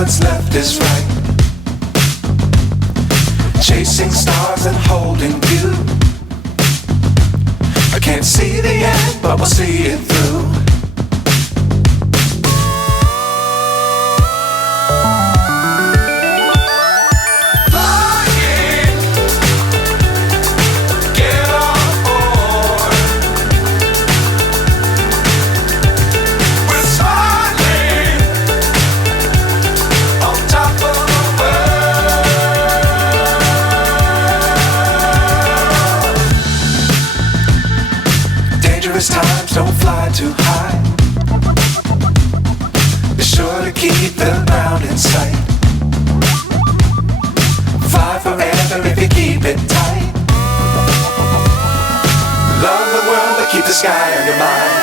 what's left is right. Chasing stars and holding you. I can't see the end, but we'll see it through. Times don't fly too high. Be sure to keep the ground in sight. Fly forever if you keep it tight. Love the world but keep the sky on your mind.